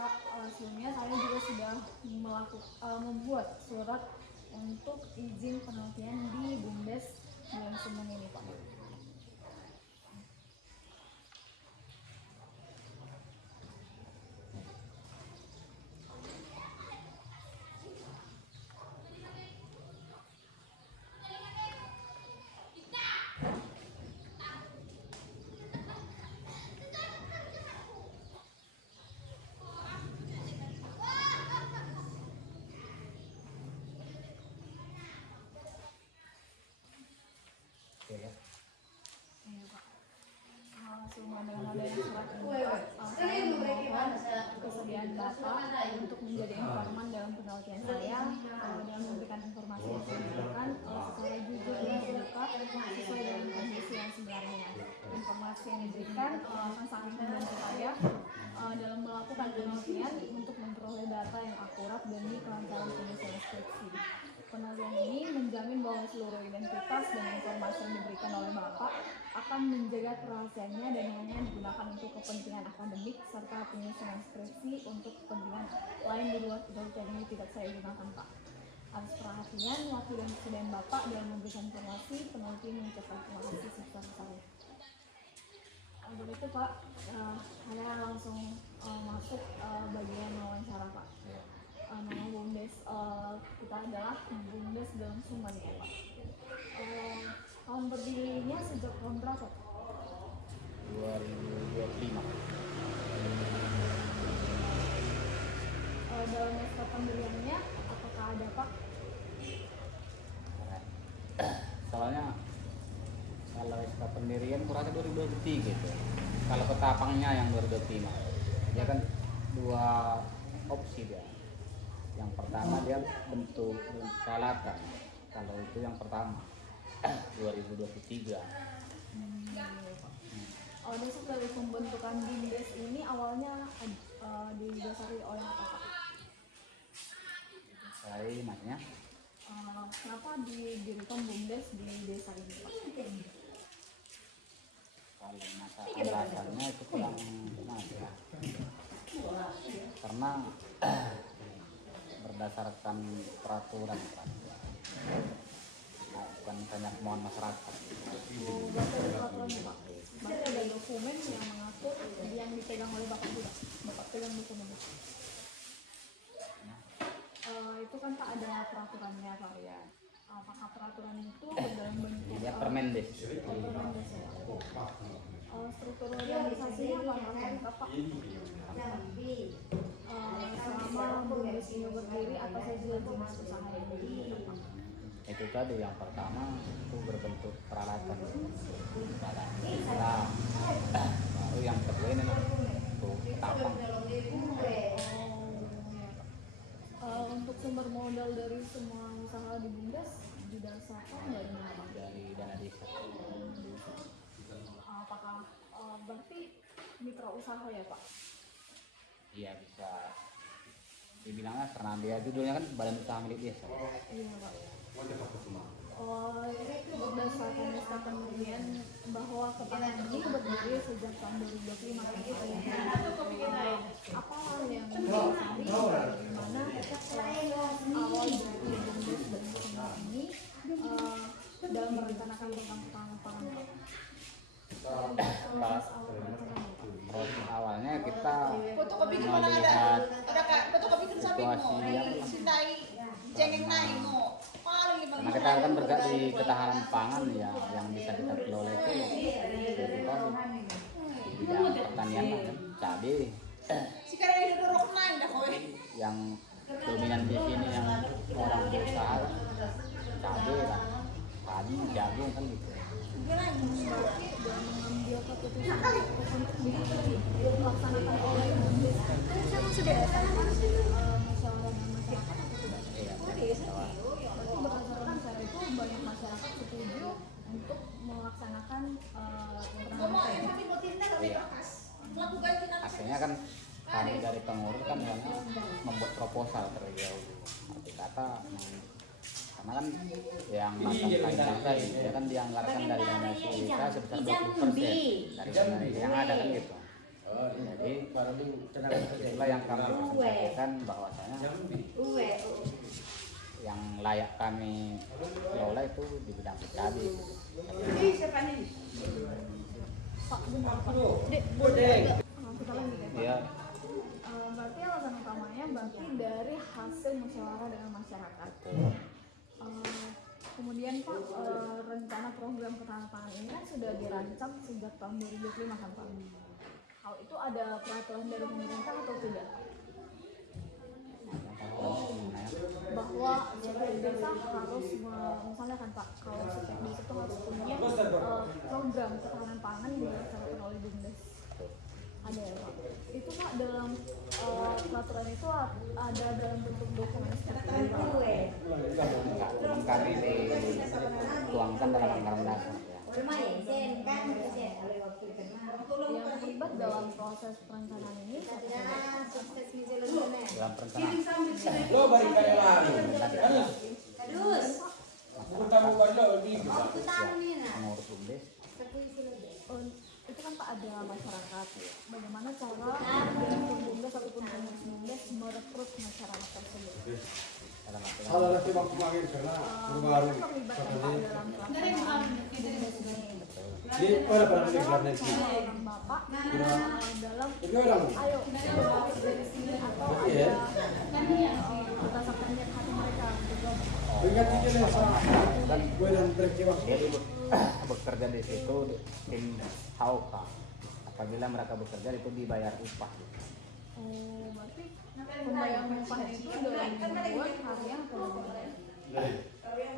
Pak, sebelumnya saya juga sudah membuat surat untuk izin penelitian di BUMDes bulan Semen ini, Pak. Ya. Iya, Pak. Dengan adanya surat ini, Pak, saya memohon kesediaan Bapak untuk menjadi informan dalam penelitian saya, dalam memberikan informasi yang saya berikan secara jujur dan terbuka sesuai dengan kondisi yang sebenarnya. Informasi yang diberikan akan sangat membantu saya dalam melakukan penelitian untuk memperoleh data yang akurat demi kelancaran penyelesaian skripsi. Penelitian ini menjamin bahwa seluruh identitas dan informasi yang diberikan oleh Bapak akan menjaga kerahasiaannya dan hanya digunakan untuk kepentingan akademik serta penyelesaian skripsi. Untuk kepentingan lain di luar penelitian ini tidak saya gunakan, Pak. Atas perhatian, waktu dan kesediaan Bapak dalam memberikan informasi, peneliti mengucapkan terima kasih sebesar-besarnya. Begitu, Pak, saya langsung masuk bagian wawancara, Pak. Nama BUMDes kita adalah BUMDes dalam Semen, ya, Pak. Tahun berdirinya sejak tahun berapa, Pak? 2025. Dalam naskah pendiriannya apakah ada, Pak? Soalnya kalau SK pendirian kurangnya 2023 gitu. Kalau ketapangnya yang 2025. Dia kan dua opsi dia. Yang pertama dia bentuk peralatan. Kalau itu yang pertama 2023. Dasar dari pembentukan BUMDes ini awalnya didasari oleh apa, Pak? Saya nanya. Kenapa didirikan BUMDes di desa ini, Pak? Kalau masa alasannya itu kurang ya. Karena berdasarkan peraturan Pak. Nah, bukan hanya kemauan masyarakat. Berarti ada peraturannya, Pak. Berarti ada dokumen yang mengatur yang dipegang oleh Bapak juga. Bapak pegang dokumennya. Itu kan Pak ada peraturannya, Pak, ya. Apakah peraturan itu dalam bentuk Ya Permendes. Permendes, ya? Struktur organisasinya apa, Pak? Selama BUMDes ini berdiri, apa saja jenis usaha yang dimiliki, Pak? Itu tadi yang pertama itu berbentuk peralatan. Nah, baru yang kedua ini untuk ketapang. Untuk sumber modal dari semua usaha di BUMDes didasarkan dari mana, Pak? Dari dana desa. Apakah berarti mitra usaha, ya, Pak? Iya, bisa dibilangnya karena dia judulnya kan Badan Usaha Milik Desa. Iya, Pak. Berdasarkan naskah pendirian bahwa kepangan ini berdiri sejak tahun 2025. Apa yang dicari bagaimana awal dari BUMDes dan Semen ini dalam merencanakan tentang pangan, Pak? Proses awalnya kita Fotokopi gimana ada? melihat Ada kak fotokopi kan samping situasi mo. yang Sindai cengeng naik mo. Paling lima. karena kita kan bergerak di ketahanan pangan ya, yang bisa kita kelola itu kita di bidang pertanian lah, kan cabai Sekarang ini dorong naik dah kowe. yang dominan di sini yang orang berusaha cabai lah, padi, jagung kan gitu. Gimana ini? Dan mengambil keputusan untuk dilaksanakan oleh BUMDes itu sudah musyawarah dengan masyarakat atau tidak? Iya, Berarti berdasarkan cara itu banyak masyarakat setuju untuk melaksanakan Ngomong penanaman. tapi mau tindak tapi Iya. bekas. Waktu ganti nama. akhirnya kan kami dari pengurus kan yang membuat proposal terlebih dahulu. Arti kata karena kan yang makan desa ya kan dianggarkan dari dana desa sebesar 20% dari dana yang ada kan gitu. Jadi itulah yang kami sampaikan bahwasanya yang layak kami kelola itu di bidang cabai. Pak, bentar Pak. Dek, boleh nggak? Kita lanjut ya Pak. Iya. Berarti alasan utamanya berarti dari hasil musyawarah dengan masyarakat. Kemudian Pak, rencana program ketahanan pangan ini kan sudah dirancang sejak tahun 2005 kan Pak. Hal itu ada peraturan dari pemerintah atau tidak? Bahwa setiap desa harus misalnya kan Pak, kalau setiap desa itu harus punya program ketahanan pangan yang dilaksanakan oleh BUMDes. Ada ya Pak. Itu Pak dalam peraturan itu ada dalam bentuk dokumen seperti itu. Enggak, kami dituangkan dalam anggaran dasar ya. Yang terlibat dalam proses perencanaan ini Dalam perencanaan Lo balik kayak lalu. terus mengurus BUMDes. itu kan Pak ada masyarakat. Bagaimana cara BUMDes ataupun pengurus BUMDes merekrut masyarakat tersebut? Salah lagi waktu makin karena baru. Terlibat kan Pak dalam pelaksanaan BUMDes ini. Di pada penelitian sih. Orang Bapak dalam Itu orang. ayo berlatih dari sini atau Iya. ada berdasarkan niat hati mereka bergabung. Ingat aja nih sama. Gue dan berkiwak. Jadi bekerja di situ tim HOK. Apabila mereka bekerja itu dibayar upah. Oh, berarti pembayaran upah itu dalam bulan harian atau gimana?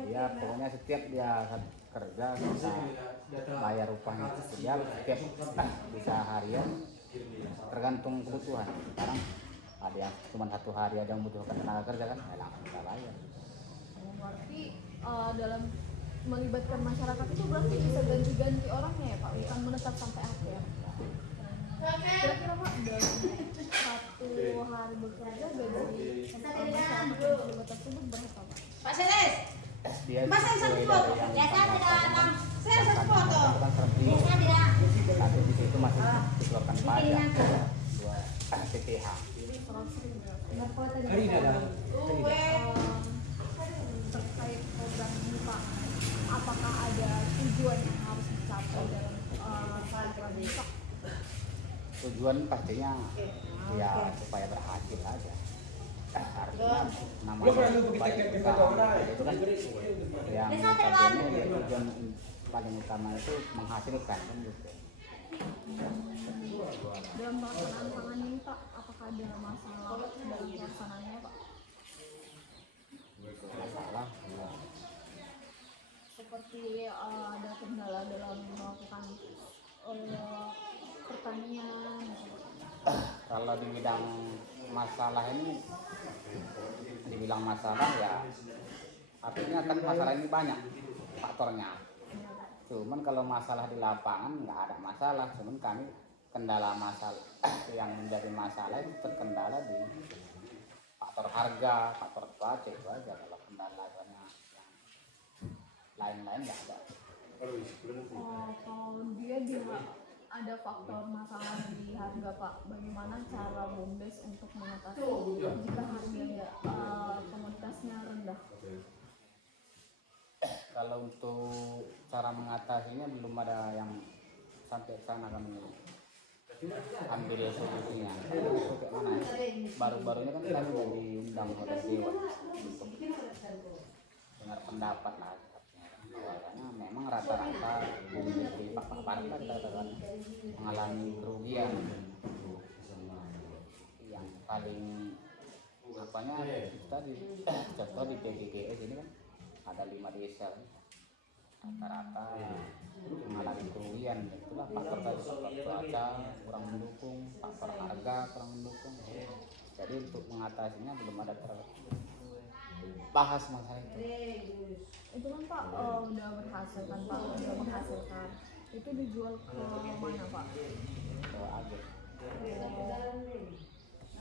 Dia pokoknya setiap dia kerja bisa bayar upahnya. Dia setiap bisa harian tergantung kebutuhan. Sekarang ada yang cuma 1 hari ada yang membutuhkan tenaga kerja kan, ya langsung kita bayar. Berarti dalam melibatkan masyarakat itu berarti bisa ganti-ganti orangnya ya Pak, bukan menetap sampai akhir. Kira-kira Pak dalam 1 hari bekerja gaji masyarakat yang terlibat tersebut berapa Pak? Pak Seles, Dia Mas yang satu sesuai foto. dari yang Ya saya ditanggalkan. tidak, saya satu foto. Kan seperti Ya saya tidak. tapi di situ masih dikeluarkan pajak 2 PPh. 100.000 berarti. Hari ada. Terkait program ini Pak, apakah ada tujuan yang harus dicapai dalam program ini Pak? Tujuan pastinya ya supaya berhasil aja. Artinya namanya supaya usaha itu kan yang notabene ya, tujuan paling utama itu menghasilkan kan gitu. Dalam pelaksanaan pangan ini Pak, apakah ada masalah dalam pelaksanaannya Pak? Masalah ya. Seperti ada kendala dalam melakukan pertanian gitu. Kalau di bidang masalah ini dibilang masalah ya artinya kan masalah ini banyak faktornya. Cuman kalau masalah di lapangan nggak ada masalah, cuman kami kendala masalah yang menjadi masalah itu terkendala di faktor harga, faktor cuaca itu aja. Kalau kendala yang lain-lain nggak ada. Kalau dia ada faktor masalah di harga Pak, bagaimana cara BUMDes untuk mengatasi jika harga komoditasnya rendah? Kalau untuk cara mengatasinya belum ada yang sampai sana kami ambil solusinya. Itu kayak mana ya? Baru-barunya kan kami udah diundang oleh Dewan untuk dengar pendapat lah. Karena memang rata-rata di papak-papak kan mengalami kerugian. Yang paling apanya tadi contoh di PGGS ini kan ada 5 desa rata-rata mengalami kerugian. Itulah faktor tadi, faktor cuaca kurang mendukung, faktor harga kurang mendukung. Jadi untuk mengatasinya belum ada bahas masalah itu. Itu kan Pak udah berhasil kan Pak, udah menghasilkan. Itu dijual ke mana Pak? Ke agen.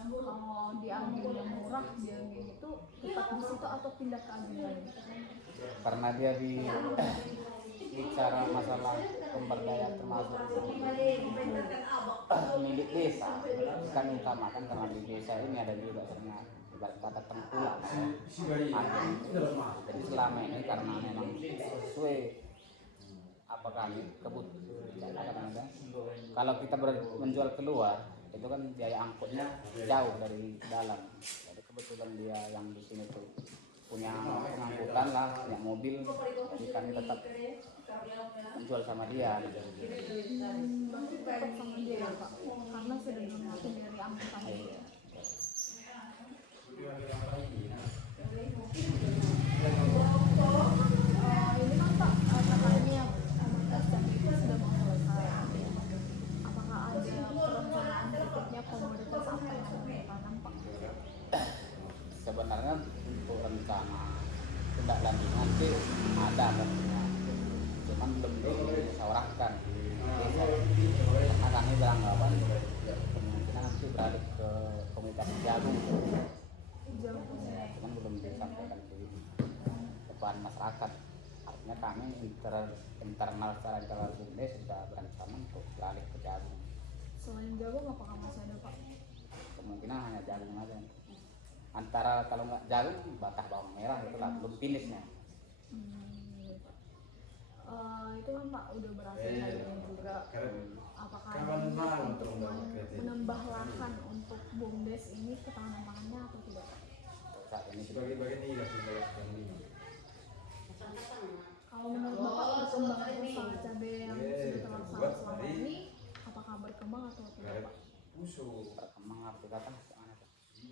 Kalau di agen yang murah, di agen itu tetap di situ atau pindah ke agen lain? Karena dia bicara masalah pemberdayaan termasuk milik desa kan utamakan karena di desa ini ada juga sebenarnya ibarat kata tengkulak jadi selama ini karena memang sesuai apa kami kebutuhan kalau kita menjual keluar itu kan biaya angkutnya jauh dari dalam jadi kebetulan dia yang di sini tuh punya pengangkutan lah punya mobil jadi kami tetap menjual sama dia tetap sama dia ya Pak, karena sudah dimaafin dari angkutan dia. Ini kan Pak, katanya komunitas Jambi itu sudah mau selesai. Apakah ada perencanaan berikutnya komoditas apa yang akan ditanam Pak? Sebenarnya untuk rencana tindak lanjut nanti ada pastinya cuman belum dimusyawarahkan desa karena kami beranggapan kemungkinan nanti beralih ke komunitas jagung cuman belum disampaikan ke depan masyarakat artinya kami internal secara internal BUMDes sudah berencana untuk beralih ke jagung. Selain jagung apakah masih ada Pak? Kemungkinan hanya jagung aja antara kalau nggak jagung batah bawang merah itulah belum finishnya. Itu kan Pak udah berhasil jagung juga. Apakah ada menambah lahan untuk BUMDes ini ketahanan pangannya atau tidak? Saat ini Kalau menurut Bapak perkembangan usaha cabai yang sudah terlaksana selama ini apakah berkembang atau tidak Pak? berkembang arti kata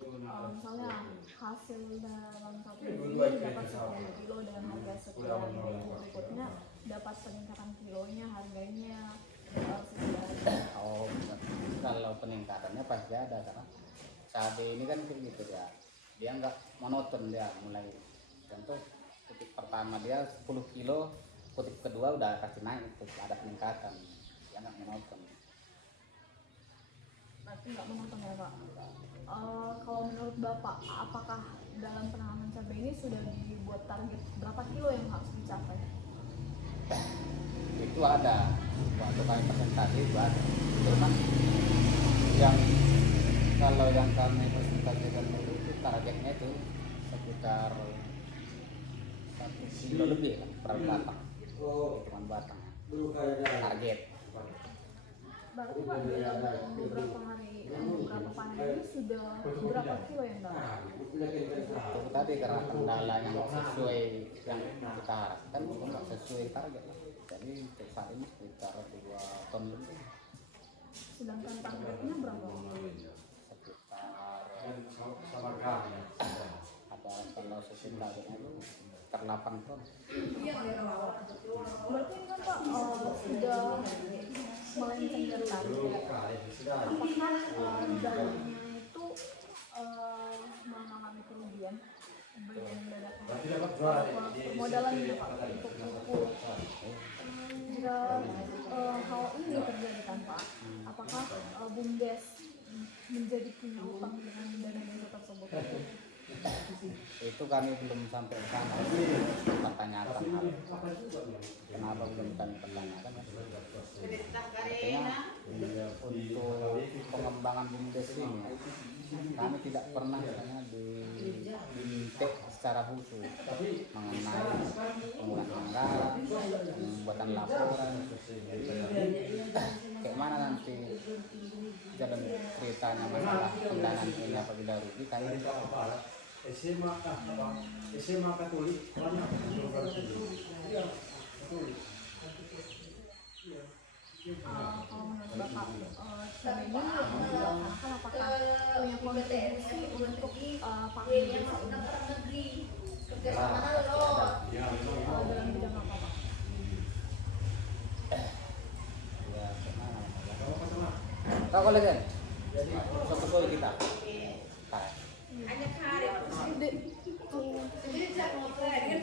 Misalnya hasil dalam satu bulan dapat sekian kilo dengan harga sekian, berikutnya dapat peningkatan kilonya harganya sekian. Kalau peningkatannya pasti ada karena cabai ini kan kayak gitu dia nggak monoton dia mulai contoh kutip pertama dia 10 kilo kutip kedua udah kasih naik itu ada peningkatan dia nggak monoton. Berarti nggak monoton ya Pak. Kalau menurut Bapak apakah dalam penanaman cabai ini sudah dibuat target berapa kilo yang harus dicapai? Itu ada waktu kami presentasi itu ada cuman yang kalau yang kami presentasikan dulu itu targetnya itu sekitar 1 kilo lebih lah per batang hitungan batang target. Berarti Pak dalam beberapa hari beberapa panen ini sudah berapa kilo yang dapat? Itu tadi karena kendala yang sesuai yang kita harapkan itu nggak sesuai target lah. Jadi untuk saat ini sekitar 2 ton lebih. Sedangkan targetnya berapa? Sekitar ada kalau sesuai targetnya itu sekitar 8 ton. Berarti ini kan Pak sudah melenceng dari target. Apakah dalamnya itu mengalami kerugian? Beli yang mendadak permodalannya Pak untuk pupuk. Jika hal ini terjadi kan Pak, apakah BUMDes menjadi punya utang dengan dana desa tersebut? Itu kami belum sampai ke sana pertanyakan kenapa belum kami pertanyakan artinya untuk pengembangan BUMDes ini kami tidak pernah diminta secara khusus mengenai penggunaan anggaran, pembuatan laporan kayak mana nanti jalan ceritanya masalah pendanaan ini apabila rugi kami SMA Katolik banyak Kalau menurut Bapak cabai ini dilaksanakan apakah punya kontribusi untuk pakai desa ini? Dalam bidang apa Pak? ya kemana kau kolegen sesuai kita Dek,